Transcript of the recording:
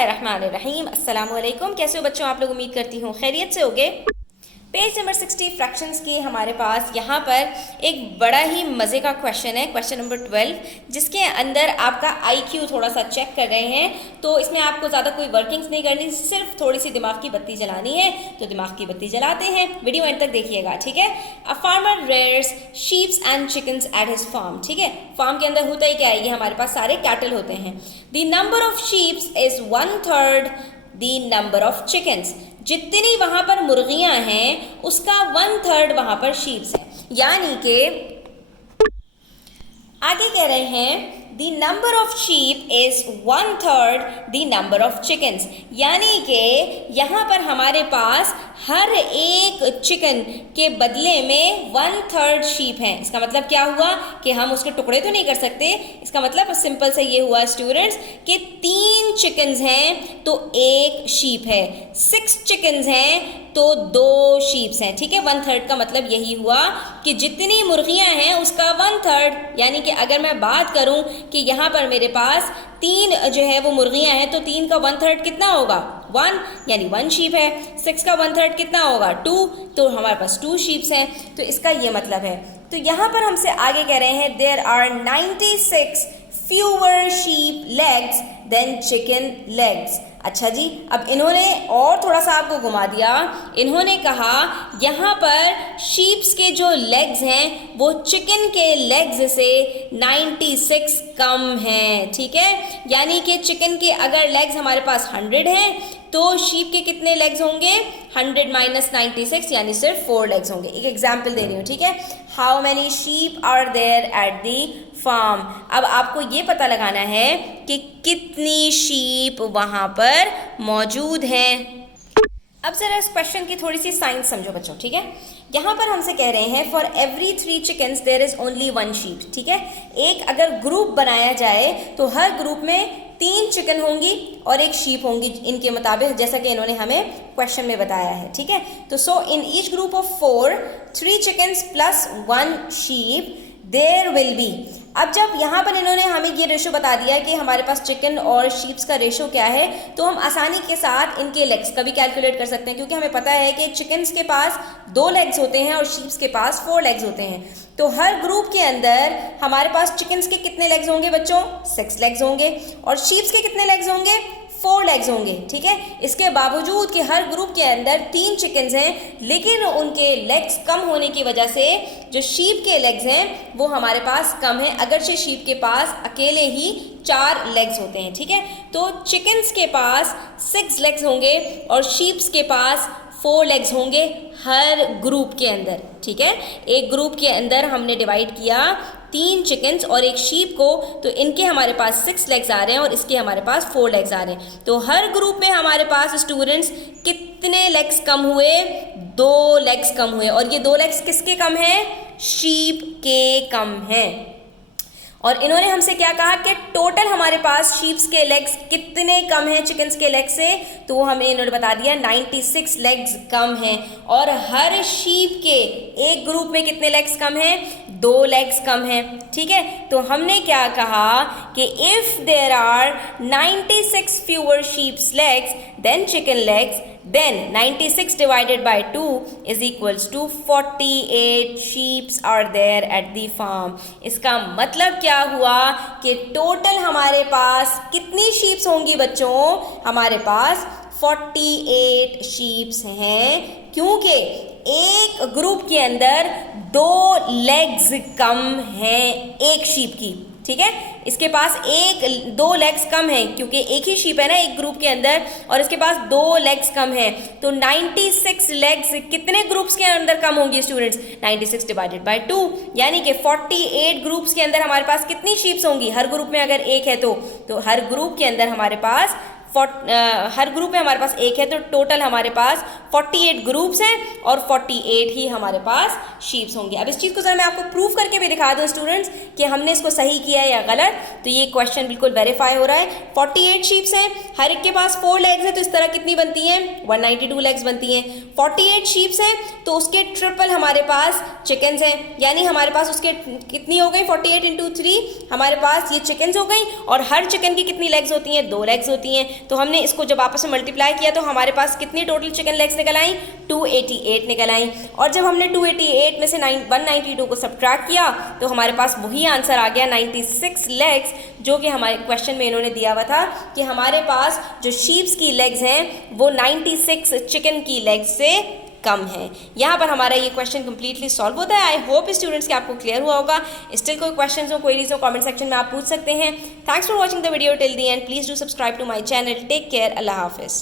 बिस्मिल्लाहिर्रहमानिर्रहीम। अस्सलाम वालेकुम। कैसे हो बच्चों आप लोग? उम्मीद करती हूँ खैरियत से होगे। पेज नंबर 60 फ्रैक्शंस के हमारे पास यहाँ पर एक बड़ा ही मज़े का क्वेश्चन है, क्वेश्चन नंबर 12, जिसके अंदर आपका IQ थोड़ा सा चेक कर रहे हैं। तो इसमें आपको ज़्यादा कोई वर्किंग्स नहीं करनी, सिर्फ थोड़ी सी दिमाग की बत्ती जलानी है। तो दिमाग की बत्ती जलाते हैं, वीडियो एंड तक देखिएगा, ठीक है। A farmer rears sheeps and chickens at his farm, ठीक है। फार्म के अंदर होता ही क्या है, ये हमारे पास सारे कैटल होते हैं। The number of sheeps is 1/3 the number of chickens. जितनी वहां पर मुर्गियां हैं उसका 1/3 वहां पर शीप्स है। यानी कि आगे कह रहे हैं the number of sheep is 1/3 the number of chickens. यानी कि यहाँ पर हमारे पास हर एक चिकन के बदले में 1/3 शीप है। इसका मतलब क्या हुआ कि हम उसके टुकड़े तो नहीं कर सकते। इसका मतलब सिंपल से ये हुआ स्टूडेंट्स कि 3 चिकन्स हैं तो 1 शीप है, 6 चिकन्स हैं तो 2 शीप्स हैं, ठीक है। 1/3 का मतलब यही हुआ कि जितनी मुर्गियां हैं उसका 1/3। यानी कि अगर मैं बात करूं कि यहाँ पर मेरे पास 3 जो है वो मुर्गियां हैं, तो 3 का 1/3 कितना होगा? 1, यानी 1 शीप है। 6 का 1/3 कितना होगा? 2, तो हमारे पास 2 शीप्स हैं। तो इसका ये मतलब है। तो यहाँ पर हमसे आगे कह रहे हैं there are 96 fewer sheep legs than chicken legs। अच्छा जी, अब इन्होंने और थोड़ा सा आपको घुमा दिया। इन्होंने कहा यहाँ पर शीप्स के जो लेग्स हैं वो चिकन के लेग्स से 96 कम हैं, ठीक है। यानी कि चिकन के अगर लेग्स हमारे पास 100 हैं तो शीप के कितने लेग्स होंगे? 100 - 96 यानी सिर्फ 4 लेग्स होंगे। एक एग्जाम्पल दे रही हूँ, ठीक है। How many sheep are there at the farm. अब आपको ये पता लगाना है कि कितनी शीप वहां पर मौजूद हैं। अब जरा इस क्वेश्चन की थोड़ी सी साइंस समझो बच्चों, ठीक है। यहाँ पर हमसे कह रहे हैं for every 3 chickens there is only 1 sheep, ठीक है। एक अगर ग्रुप बनाया जाए तो हर ग्रुप में 3 चिकन होंगी और 1 शीप होंगी, इनके मुताबिक, जैसा कि इन्होंने हमें क्वेश्चन में बताया है, ठीक है। तो so in each group of 4 3 chickens plus 1 sheep there will be. अब जब यहाँ पर इन्होंने हमें ये रेशो बता दिया कि हमारे पास चिकन और शीप्स का रेशो क्या है, तो हम आसानी के साथ इनके लेग्स का भी कैलकुलेट कर सकते हैं, क्योंकि हमें पता है कि चिकन्स के पास 2 लेग्स होते हैं और शीप्स के पास 4 लेग्स होते हैं। तो हर ग्रुप के अंदर हमारे पास चिकन्स के कितने लेग्स होंगे बच्चों? 6 लेग्स होंगे। और शीप्स के कितने लेग्स होंगे? 4 लेग्स होंगे, ठीक है। इसके बावजूद कि हर ग्रुप के अंदर 3 चिकन्स हैं, लेकिन उनके लेग्स कम होने की वजह से जो शीप के लेग्स हैं वो हमारे पास कम है, अगरचे शीप के पास अकेले ही 4 लेग्स होते हैं, ठीक है। तो चिकन्स के पास 6 लेग्स होंगे और शीप्स के पास 4 लेग्स होंगे हर ग्रुप के अंदर, ठीक है। एक ग्रुप के अंदर हमने डिवाइड किया 3 चिकन्स और 1 शीप को, तो इनके हमारे पास 6 लेग्स आ रहे हैं और इसके हमारे पास 4 लेग्स आ रहे हैं। तो हर ग्रुप में हमारे पास स्टूडेंट्स कितने लेग्स कम हुए? 2 लेग्स कम हुए। और ये 2 लेग्स किसके कम हैं? शीप के कम हैं। और इन्होंने हमसे क्या कहा कि टोटल हमारे पास शीप्स के लेग्स कितने कम हैं चिकन्स के लेग से, तो वो हमें इन्होंने बता दिया 96 लेग्स कम हैं। और हर शीप के एक ग्रुप में कितने लेग्स कम हैं? 2 लेग्स कम हैं, ठीक है। तो हमने क्या कहा कि if there are 96 fewer sheep's legs than chicken legs, then 96 divided by 2 is equals to 48 sheep are there at the farm। इसका मतलब क्या हुआ कि टोटल हमारे पास कितनी शीप्स होंगी बच्चों? हमारे पास 48 शीप्स हैं, क्योंकि एक ग्रुप के अंदर 2 लेग्स कम हैं एक शीप की, ठीक है। इसके पास 2 लेग्स कम हैं क्योंकि एक ही शीप है ना एक ग्रुप के अंदर, और इसके पास 2 लेग्स कम हैं। तो 96 लेग्स कितने ग्रुप्स के अंदर कम होंगी स्टूडेंट्स? 96 डिवाइडेड बाय 2, यानी कि 48 ग्रुप्स के अंदर हमारे पास कितनी शीप्स होंगी? हर ग्रुप में अगर 1 है तो हर ग्रुप के अंदर हमारे पास हर ग्रुप में हमारे पास 1 है, तो टोटल हमारे पास 48 ग्रुप्स हैं और 48 ही हमारे पास शीप्स होंगे। अब इस चीज़ को जरा मैं आपको प्रूफ करके भी दिखा दूं स्टूडेंट्स कि हमने इसको सही किया है या गलत। तो ये क्वेश्चन बिल्कुल वेरीफाई हो रहा है। 48 शीप्स हैं, हर एक के पास 4 लेग्स हैं, तो इस तरह कितनी बनती हैं? 192 लेग्स बनती हैं। 48 शीप्स हैं तो उसके ट्रिपल हमारे पास चिकन्स हैं, यानी हमारे पास उसके कितनी हो गई? 48 × 3 हमारे पास ये चिकन्स हो गई। और हर चिकन की कितनी लेग्स होती हैं? 2 लेग्स होती हैं। तो हमने इसको जब आपस में मल्टीप्लाई किया तो हमारे पास कितनी टोटल चिकन लेग्स निकल आई, 288 निकल आई। और जब हमने 288 में से 192 को सब्ट्रैक्ट किया तो हमारे पास वही आंसर आ गया 96 लेग्स, जो कि हमारे क्वेश्चन में इन्होंने दिया हुआ था कि हमारे पास जो शीप्स की लेग्स हैं वो 96 चिकन की लेग्स से कम है। यहाँ पर हमारा ये क्वेश्चन कंप्लीटली सॉल्व होता है। आई होप स्टूडेंट्स कि आपको क्लियर हुआ होगा। स्टिल कोई क्वेश्चंस हो, क्वेरीज हो, कमेंट सेक्शन में आप पूछ सकते हैं। Thanks for watching the video till the end. Please do subscribe to my channel. Take care. अल्लाह हाफिज।